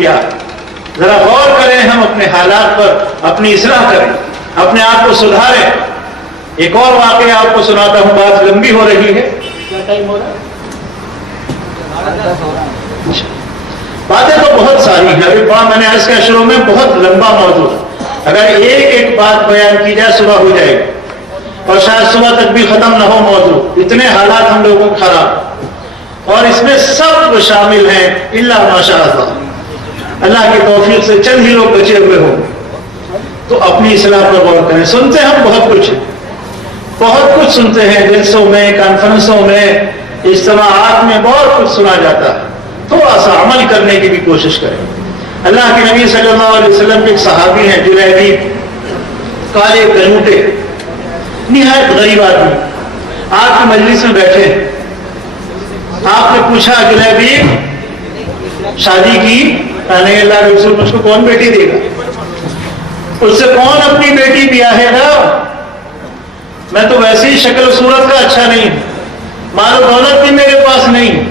احتجاج. ذرا غور کریں ہم اپنے حالات پر, اپنی اصلاح کریں, اپنے آپ کو سدھاریں. ایک اور واقعہ آپ کو سناتا ہوں, بات لمبی ہو رہی ہے. کیا ٹائم ہو رہا ہے؟ باتیں تو بہت ساری ہیں, ابھی میں نے عرض کیا شروع میں بہت لمبا موضوع. اگر ایک ایک بات بیان کی جائے صبح ہو جائے گی, اور شاید صبح تک بھی ختم نہ ہو موضوع. اتنے حالات ہم لوگوں کو خراب, اور اس میں سب شامل ہیں الا ماشاء اللہ. اللہ کی توفیق سے چند ہی لوگ بچے ہوئے ہوں. تو اپنی اصلاح پر غور کریں. سنتے ہم بہت کچھ سنتے ہیں, جلسوں میں, کانفرنسوں میں, اجتماعات میں بہت کچھ سنا جاتا ہے. تھوڑا سا عمل کرنے کی بھی کوشش کریں. اللہ کے نبی صلی اللہ علیہ وسلم کے ایک صحابی ہیں جلیبیب, کالے گلوٹے, نہایت غریب آدمی, آپ کی مجلس میں بیٹھے. آپ نے پوچھا جلیبیب شادی کی؟ نہیں, اللہ کے رسول مجھ کو کون بیٹی دے گا؟ اس سے کون اپنی بیٹی بیاہے گا؟ میں تو ویسے ہی شکل و صورت کا اچھا نہیں, مال و دولت بھی میرے پاس نہیں,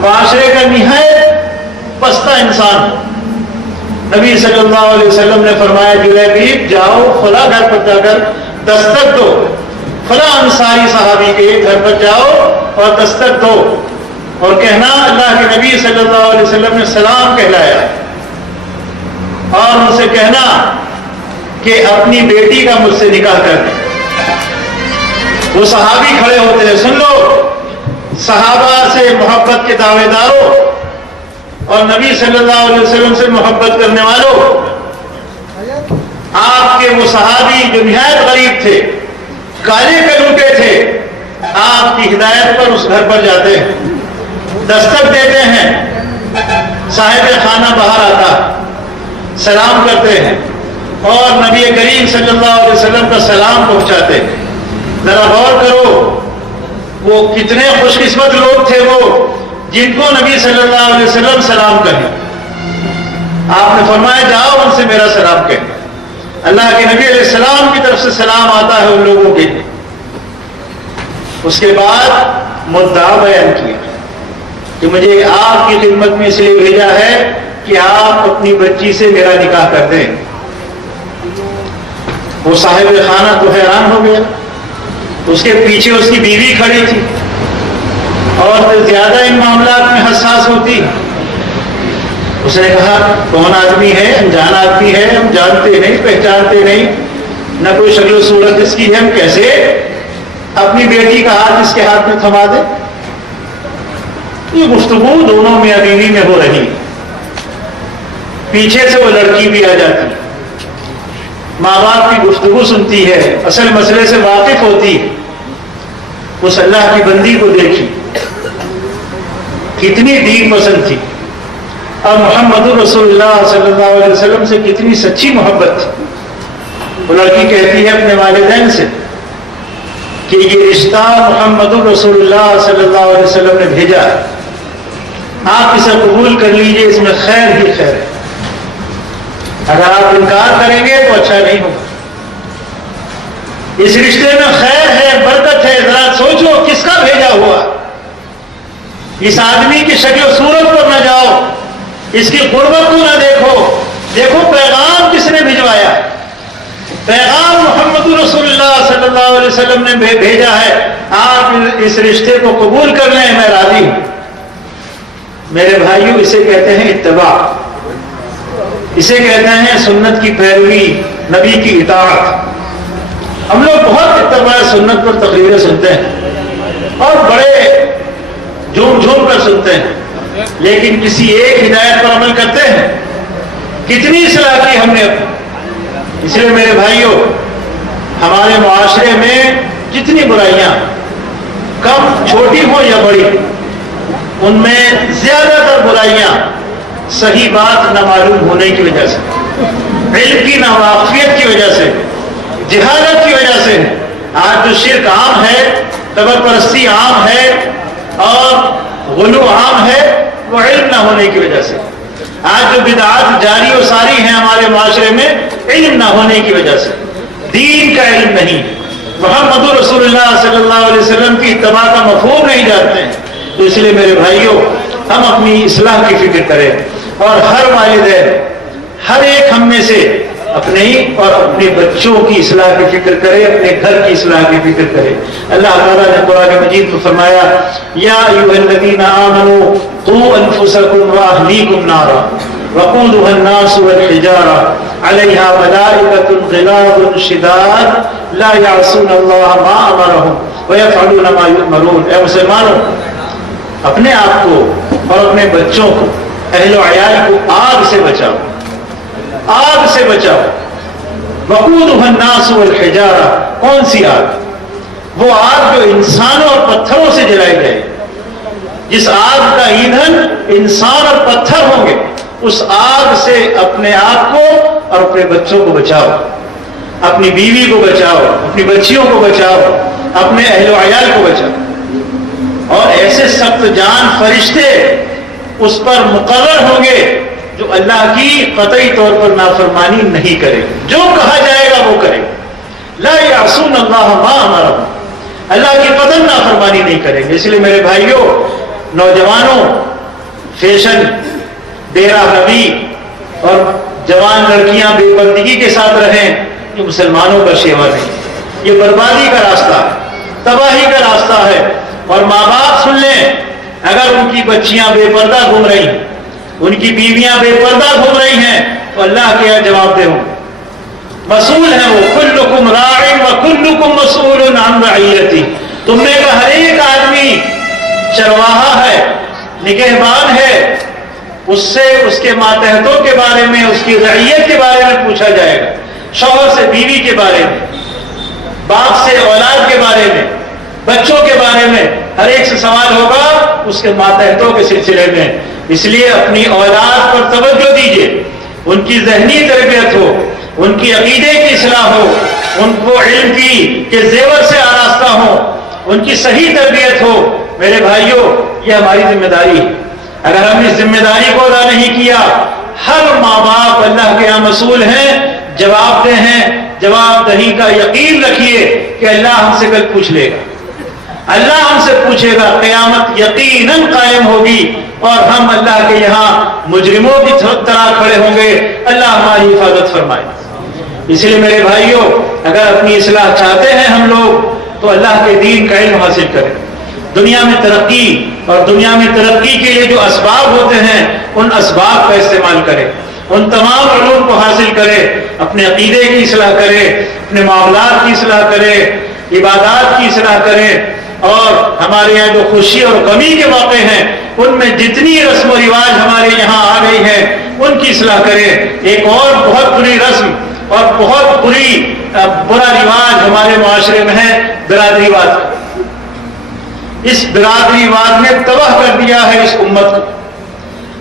معاشرے کا نہایت پستہ انسان. نبی صلی اللہ علیہ وسلم نے فرمایا جلیبیب جاؤ فلاں گھر پر جا کر دستک دو, فلاں انصاری صحابی کے گھر پر جاؤ اور دستک دو, اور کہنا اللہ کے نبی صلی اللہ علیہ وسلم نے سلام کہلایا, اور ان سے کہنا کہ اپنی بیٹی کا مجھ سے نکاح کر دیں. وہ صحابی کھڑے ہوتے ہیں, سن لو صحابہ سے محبت کے دعوے داروں اور نبی صلی اللہ علیہ وسلم سے محبت کرنے والوں, آپ کے وہ صحابی جو نہایت غریب تھے, کالے کلوٹے تھے, آپ کی ہدایت پر اس گھر پر جاتے ہیں, دستک دیتے ہیں, صاحب خانہ باہر آتا, سلام کرتے ہیں اور نبی کریم صلی اللہ علیہ وسلم کا سلام پہنچاتے ہیں. ذرا غور کرو وہ کتنے خوش قسمت لوگ تھے وہ جن کو نبی صلی اللہ علیہ وسلم سلام کہیں. آپ نے فرمایا جاؤ ان سے میرا سلام کہیں. اللہ کے نبی علیہ السلام کی طرف سے سلام آتا ہے ان لوگوں کے. اس کے بعد مدعا بیان کیا کہ مجھے آپ کی خدمت میں اس لیے بھیجا ہے کہ آپ اپنی بچی سے میرا نکاح کر دیں. وہ صاحب خانہ تو حیران ہو گیا, اس کے پیچھے اس کی بیوی کھڑی تھی, اور زیادہ ان معاملات میں حساس ہوتی. اس نے کہا کون آدمی ہے, انجان آدمی ہے, ہم جانتے نہیں, پہچانتے نہیں, نہ کوئی شکل و صورت اس کی ہے, ہم کیسے اپنی بیٹی کا ہاتھ اس کے ہاتھ میں تھما دیں؟ یہ گفتگو دونوں میاں بیوی میں ہو رہی. پیچھے سے وہ لڑکی بھی آ جاتی, ماں باپ کی گفتگو سنتی ہے, اصل مسئلے سے واقف ہوتی. اس اللہ کی بندی کو دیکھی, کتنی دین پسند تھی, اور محمد رسول اللہ صلی اللہ علیہ وسلم سے کتنی سچی محبت تھی. وہ لڑکی کہتی ہے اپنے والدین سے کہ یہ رشتہ محمد رسول اللہ صلی اللہ علیہ وسلم نے بھیجا ہے, آپ اسے قبول کر لیجئے, اس میں خیر ہی خیر ہے. اگر آپ انکار کریں گے تو اچھا نہیں ہوگا. اس رشتے میں خیر ہے, برکت ہے. ذرا سوچو کس کا بھیجا ہوا. اس آدمی کی شکل و صورت پر نہ جاؤ, اس کی قربت کو نہ دیکھو, دیکھو پیغام کس نے بھجوایا. پیغام محمد رسول اللہ صلی اللہ علیہ وسلم نے بھیجا ہے, آپ اس رشتے کو قبول کر لیں, میں راضی ہوں. میرے بھائیوں, اسے کہتے ہیں اتباع, اسے کہتے ہیں سنت کی پیروی, نبی کی اطاعت. ہم لوگ بہت اتباع سنت پر تقریریں سنتے ہیں اور بڑے جھوم جھوم کر سنتے ہیں, لیکن کسی ایک ہدایت پر عمل کرتے ہیں. کتنی اصلاح کی ہم نے اپنی. اس لیے میرے بھائیوں, ہمارے معاشرے میں جتنی برائیاں کم چھوٹی ہو یا بڑی, ان میں زیادہ تر برائیاں صحیح بات نہ معلوم ہونے کی وجہ سے, علم کی ناواقفیت کی وجہ سے, جہالت کی وجہ سے. آج جو شرک عام ہے, قبر پرستی عام ہے, اور غلو عام ہے, وہ علم نہ ہونے کی وجہ سے. آج جو بدعات جاری و ساری ہیں ہمارے معاشرے میں, علم نہ ہونے کی وجہ سے. دین کا علم نہیں, محمد رسول اللہ صلی اللہ علیہ وسلم کی اتباع کا مفہوم نہیں جانتے ہیں. تو اس لیے میرے بھائیوں, ہم اپنی اصلاح کی فکر کریں, اور ہر والدین، ہر ایک ہم میں سے اپنے ہی اور اپنے بچوں کی اصلاح کی فکر کرے، اپنے گھر کی اصلاح کی فکر کرے۔ اللہ تعالیٰ نے قرآن مجید میں فرمایا یا ایھا الذین آمنوا قوا انفسکم واہلیکم نارا وقودها الناس والحجارہ علیہا ملائکۃ غلاظ شداد لا یعصون اللہ ما امرہم ویفعلون ما یؤمرون۔ اے مسلمانوں، اپنے آپ کو اور اپنے بچوں کو، اہل و عیال کو آگ سے بچاؤ، آگ سے بچاؤ۔ وقودها الناس والحجارہ، کون سی آگ؟ وہ آگ جو انسانوں اور پتھروں سے جلائی جائے، جس آگ کا ایندھن انسان اور پتھر ہوں گے، اس آگ سے اپنے آپ کو اور اپنے بچوں کو بچاؤ، اپنی بیوی کو بچاؤ، اپنی بچیوں کو بچاؤ، اپنے اہل و عیال کو بچاؤ۔ اور ایسے سخت جان فرشتے اس پر مقرر ہوں گے جو اللہ کی قطعی طور پر نافرمانی نہیں کرے، جو کہا جائے گا وہ کرے۔ لا یعصون اللہ ما امرہم، اللہ کی قطعی نافرمانی نہیں کریں گے۔ اس لیے میرے بھائیوں، نوجوانوں، فیشن، ڈیرہ روی اور جوان لڑکیاں بے پردگی کے ساتھ رہیں، یہ مسلمانوں کا شیوا نہیں، یہ بربادی کا راستہ ہے، تباہی کا راستہ ہے۔ اور ماں باپ سن لیں، اگر ان کی بچیاں بے پردہ گھوم رہی ہیں، ان کی بیویاں بے پردہ گھوم رہی ہیں، تو اللہ کے یہاں جواب دہ ہوں، مسئول ہیں وہ۔ کلکم راع وکلکم مسئول عن رعیتہ، تم میں کا ہر ایک آدمی چرواہا ہے، نگہبان ہے، اس سے اس کے ماتحتوں کے بارے میں، اس کی رعیت کے بارے میں پوچھا جائے گا، شوہر سے بیوی کے بارے میں، باپ سے اولاد کے بارے میں، بچوں کے بارے میں، ہر ایک سے سوال ہوگا اس کے ماتحتوں کے سلسلے میں۔ اس لیے اپنی اولاد پر توجہ دیجیے، ان کی ذہنی تربیت ہو، ان کی عقیدے کی اصلاح ہو، ان کو علم کے زیور سے آراستہ ہو، ان کی صحیح تربیت ہو۔ میرے بھائیوں، یہ ہماری ذمہ داری ہے۔ اگر ہم اس ذمہ داری کو ادا نہیں کیا، ہر ماں باپ اللہ کے یہاں مسئول ہیں، جواب دہ ہیں۔ جواب دہی کا یقین رکھیے کہ اللہ ہم سے کل پوچھ لے گا، اللہ ہم سے پوچھے گا، قیامت یقیناً قائم ہوگی اور ہم اللہ کے یہاں مجرموں کی طرح کھڑے ہوں گے۔ اللہ ہماری حفاظت فرمائے۔ اس لیے میرے بھائیوں، اگر اپنی اصلاح چاہتے ہیں ہم لوگ، تو اللہ کے دین کا علم حاصل کریں، دنیا میں ترقی اور دنیا میں ترقی کے لیے جو اسباب ہوتے ہیں ان اسباب کا استعمال کریں، ان تمام علوم کو حاصل کریں، اپنے عقیدے کی اصلاح کریں، اپنے معاملات کی اصلاح کریں، عبادات کی اصلاح کریں، اور ہمارے یہاں جو خوشی اور غمی کے موقع ہیں ان میں جتنی رسم و رواج ہمارے یہاں آ گئی ہیں ان کی اصلاح کریں۔ ایک اور بہت بری رسم اور بہت برا رواج ہمارے معاشرے میں ہے برادری واد۔ اس برادری واد نے تباہ کر دیا ہے اس امت کو۔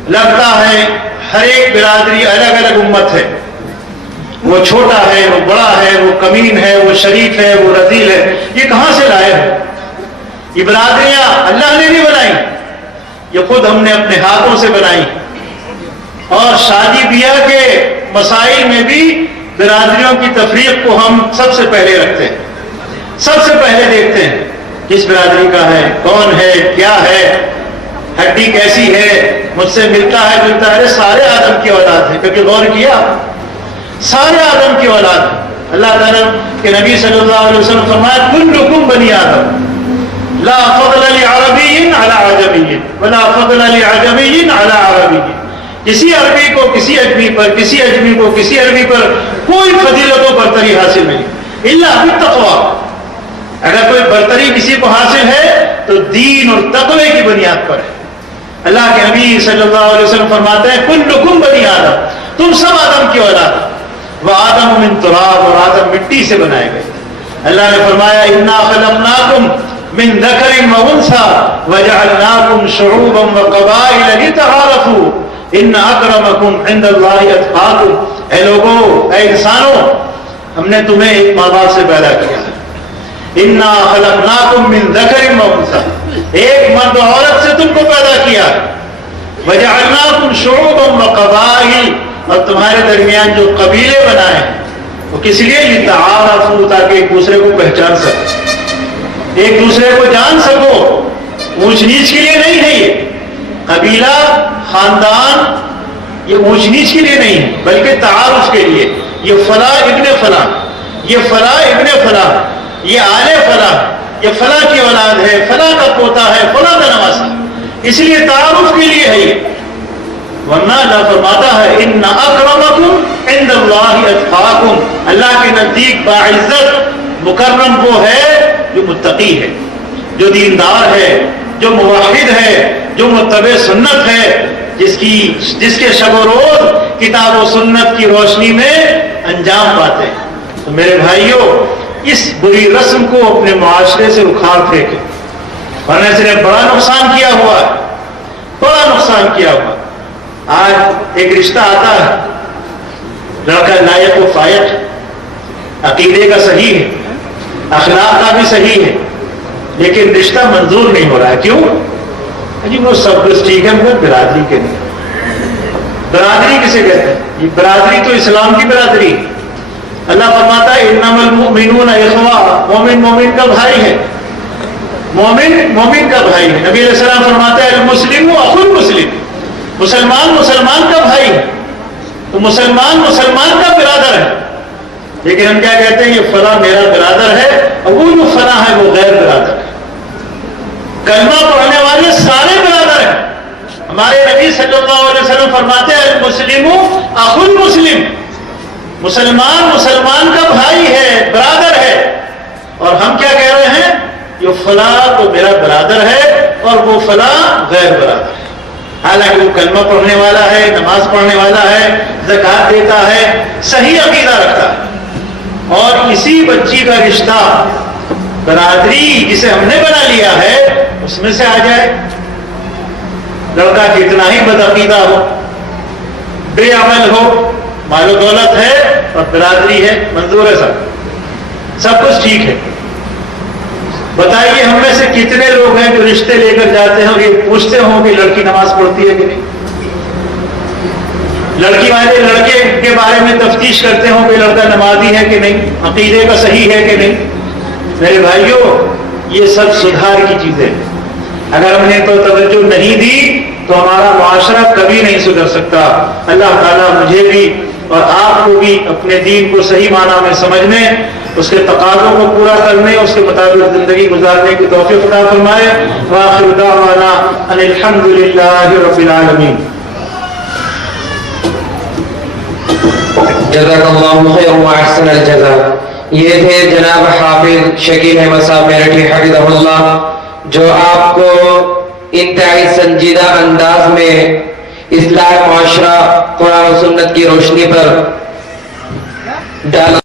لگتا ہے ہر ایک برادری الگ الگ امت ہے، وہ چھوٹا ہے، وہ بڑا ہے، وہ کمین ہے، وہ شریف ہے، وہ رذیل ہے۔ یہ کہاں سے لائے ہیں؟ یہ برادریاں اللہ نے نہیں بنائی، یہ خود ہم نے اپنے ہاتھوں سے بنائی۔ اور شادی بیاہ کے مسائل میں بھی برادریوں کی تفریق کو ہم سب سے پہلے رکھتے ہیں، سب سے پہلے دیکھتے ہیں کس برادری کا ہے، کون ہے، کیا ہے، ہڈی کیسی ہے، مجھ سے ملتا ہے جلتا ہے۔ سارے آدم کی اولاد ہے، کبھی غور کیا؟ سارے آدم کی اولاد ہے۔ اللہ تعالیٰ کے نبی صلی اللہ علیہ وسلم فرمایا کلکم بنی آدم لا فضل لعربی علی عجمی ولا فضل لعجمی علی عربی۔ کسی عربی کو کسی اجمی پر، کسی اجمی کو کسی عربی پر کوئی فضیلت و برتری حاصل نہیں، الا بالتقوی۔ اگر کوئی برتری کسی کو حاصل ہے تو دین اور تقوی کی بنیاد پر ہے۔ اللہ کے نبی صلی اللہ علیہ وسلم فرماتے ہیں کلکم بنی آدم، تم سب آدم کی اولاد، وآدم من تراب، اور آدم مٹی سے بنائے گئے۔ اللہ نے فرمایا انا خلقناکم من ذکر وانثى وجعلناکم شعوبا وقبائل لتعارفوا ان اکرمکم عند اللہ اتقاکم۔ اے لوگوں، اے انسانوں، ہم نے تمہیں ایک ماں باپ سے پیدا کیا ہے۔ انا خلقناکم من ذکر وانثى، ایک مرد و عورت سے تم کو پیدا کیا۔ وجعلناکم شعوبا وقبائل، اور تمہارے درمیان جو قبیلے بنائے وہ کس لیے؟ لتعارفوا، تاکہ ایک دوسرے کو پہچان سکو، ایک دوسرے کو جان سکو۔ اونچ نیچ کے لیے نہیں ہے یہ قبیلہ، خاندان، یہ اونچ نیچ کے لیے نہیں ہے، بلکہ تعارف کے لیے. یہ فلاں ابن فلاں، یہ فلاں ابن فلاں، یہ آل فلاں، یہ فلاں کی اولاد ہے، فلاں کا پوتا ہے، فلاں کا نواسا. اس لیے تعارف کے لیے ہے یہ. ورنہ اللہ فرماتا ہے ان اکرمکم عند اللہ اتقاکم، اللہ کے نزدیک باعزت مکرم وہ ہے جو متقی ہے، جو دیندار ہے، جو موحد ہے، جو متبع سنت ہے، جس کے شب و روز کتاب و سنت کی روشنی میں انجام پاتے ہیں. تو میرے بھائیوں، اس بری رسم کو اپنے معاشرے سے اکھاڑ پھینکیں، ورنہ اس نے بڑا نقصان کیا ہوا ہے، بڑا نقصان کیا ہوا. آج ایک رشتہ آتا ہے، لڑکا لائق و فائق، عقیدے کا صحیح ہے، اخلاق کا بھی صحیح ہے، لیکن رشتہ منظور نہیں ہو رہا ہے. کیوں؟ جی وہ سب کچھ ٹھیک ہے مگر برادری کے نہیں. برادری کسے کہتے ہیں؟ یہ برادری تو اسلام کی برادری ہے. اللہ فرماتا ہے انما المؤمنون اخوہ، مومن مومن کا بھائی ہے، مومن مومن کا بھائی ہے. نبی علیہ السلام فرماتا ہے المسلم اخو المسلم، مسلمان مسلمان کا بھائی ہے، تو مسلمان مسلمان کا برادر ہے. لیکن ہم کیا کہتے ہیں؟ یہ فلاں میرا برادر ہے، اور وہ جو فلاں ہے وہ غیر برادر ہے. کلمہ پڑھنے والے سارے برادر ہیں. ہمارے نبی صلی اللہ علیہ وسلم فرماتے ہیں المسلم اخو المسلم، مسلمان مسلمان کا بھائی ہے، برادر ہے. اور ہم کیا کہہ رہے ہیں؟ یہ فلاں تو میرا برادر ہے اور وہ فلاں غیر برادر ہے. حالانکہ وہ کلمہ پڑھنے والا ہے، نماز پڑھنے والا ہے، زکوٰۃ دیتا ہے، صحیح عقیدہ رکھتا ہے. اور اسی بچی کا رشتہ برادری جسے ہم نے بنا لیا ہے اس میں سے آ جائے. لڑکا کتنا ہی بدعقیدہ ہو، بے عمل ہو، مال و دولت ہے اور برادری ہے، منظور ہے، سب کچھ ٹھیک ہے. بتائیے ہم میں سے کتنے لوگ ہیں جو رشتے لے کر جاتے ہیں اور یہ پوچھتے ہوں کہ لڑکی نماز پڑھتی ہے کہ نہیں؟ لڑکی والے لڑکے کے بارے میں تفتیش کرتے ہوں کہ لڑکا نمازی ہے کہ نہیں، عقیدے کا صحیح ہے کہ نہیں؟ میرے بھائیوں، یہ سب سدھار کی چیزیں ہیں. اگر ہم نے تو توجہ نہیں دی تو ہمارا معاشرہ کبھی نہیں سدھر سکتا. اللہ تعالیٰ مجھے بھی اور آپ کو بھی اپنے دین کو صحیح معنی میں سمجھنے، اس کے تقاضوں کو پورا کرنے، اس کے مطابق زندگی گزارنے کی توفیق عطا فرمائے. وآخر دعوانا ان الحمد للہ رب العالمین. جزاک اللہ خیر و احسن الجزاء. یہ تھے جناب حافظ شکیل احمد صاحب میرٹھی حفظہ اللہ، جو آپ کو انتہائی سنجیدہ انداز میں اصلاح معاشرہ قرآن و سنت کی روشنی پر ڈالا.